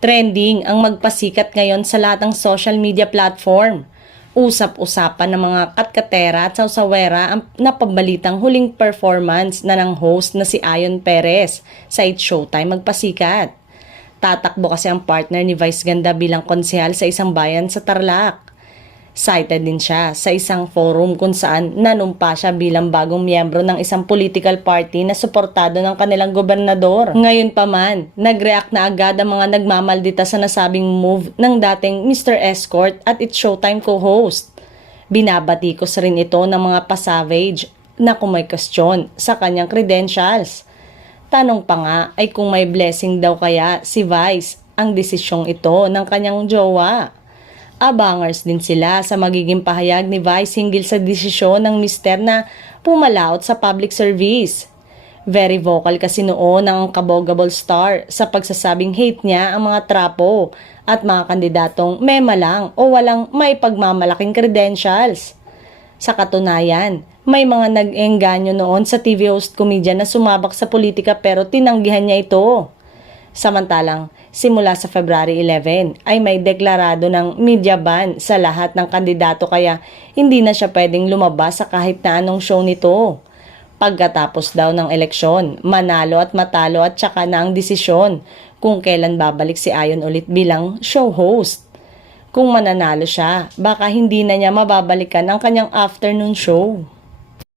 Trending ang magpasikat ngayon sa lahat ng social media platform. Usap-usapan ng mga katkatera at sausawera ang napabalitang huling performance na ng host na si Ayon Perez sa It's Showtime magpasikat. Tatakbo kasi ang partner ni Vice Ganda bilang konsehal sa isang bayan sa Tarlac. Cited din siya sa isang forum kung saan nanumpa siya bilang bagong miyembro ng isang political party na suportado ng kanilang gobernador. Ngayon pa man, nag-react na agad ang mga nagmamaldita sa nasabing move ng dating Mr. Escort at It's Showtime co-host. Binabatikos rin ito ng mga pasavage na kung may question sa kanyang credentials. Tanong pa nga ay kung may blessing daw kaya si Vice ang desisyong ito ng kanyang jowa. Abangers din sila sa magiging pahayag ni Vice hinggil sa desisyon ng mister na pumalaot sa public service. Very vocal kasi noon ang kabogable star sa pagsasabing hate niya ang mga trapo at mga kandidatong mema lang o walang may pagmamalaking credentials. Sa katunayan, may mga nag-engganyo noon sa TV host comedian na sumabak sa politika pero tinanggihan niya ito. Samantalang, simula sa February 11 ay may deklarado ng media ban sa lahat ng kandidato kaya hindi na siya pwedeng lumabas sa kahit na anong show nito. Pagkatapos daw ng eleksyon, manalo at matalo at saka na ang desisyon kung kailan babalik si Ayon ulit bilang show host. Kung mananalo siya, baka hindi na niya mababalikan ang kanyang afternoon show.